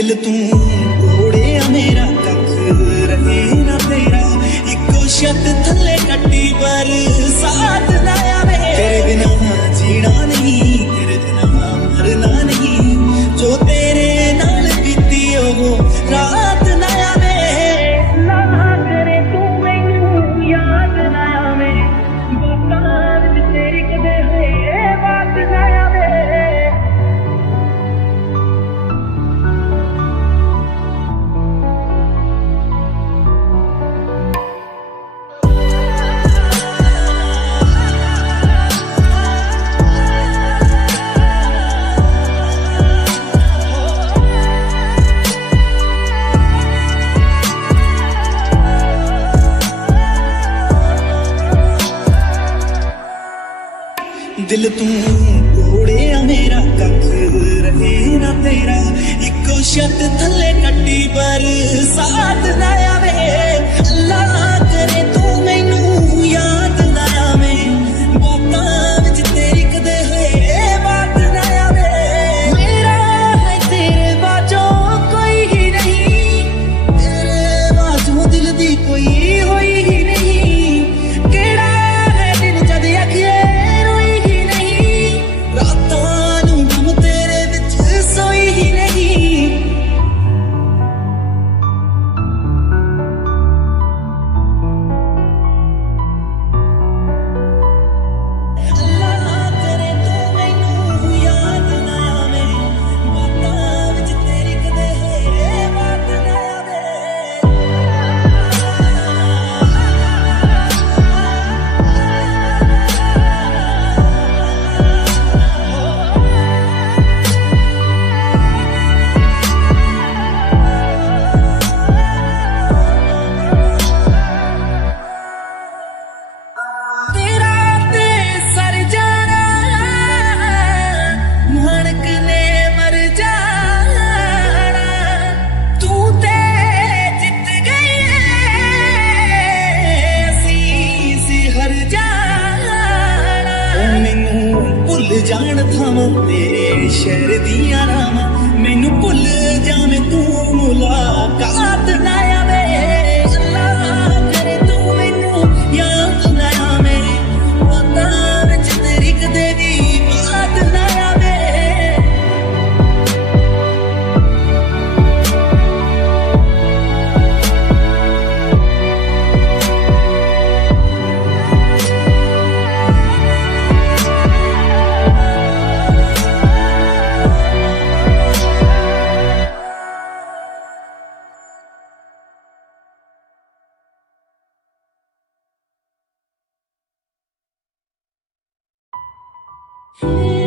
दिल तू कोड़िया मेरा कख रहे ना तेरा इको छत थले कट्टी पर साथ ना आवे तेरे बिना जीना नहीं तेरे बिना मरना नहीं जो तेरे नाल बीती ओ रात ना आवे ना करे तू मैनू याद ना आवे बात तेरी कदे होए बात ना आवे दिल तू कोड़िया मेरा कख रहे ना तेरा इको छत थले कट्टी पर साथ ना आवे अल्लाह करे तू मैनू याद ना आवे बातां विच तेरी कदे होए बात ना आवे मेरा है तेरे बाजो कोई ही नहीं तेरे बाजो दिल दी कोई होई ही नहीं केड़ा है दिन जद अखिए जान थावां तेरे शहर दियां रावां मैनू भुल जावे तू मुलाकात ना आवे अल्लाह करे तू मैनू याद ना आवे बातां विच तेरी कदे वी बात ना आवे Hey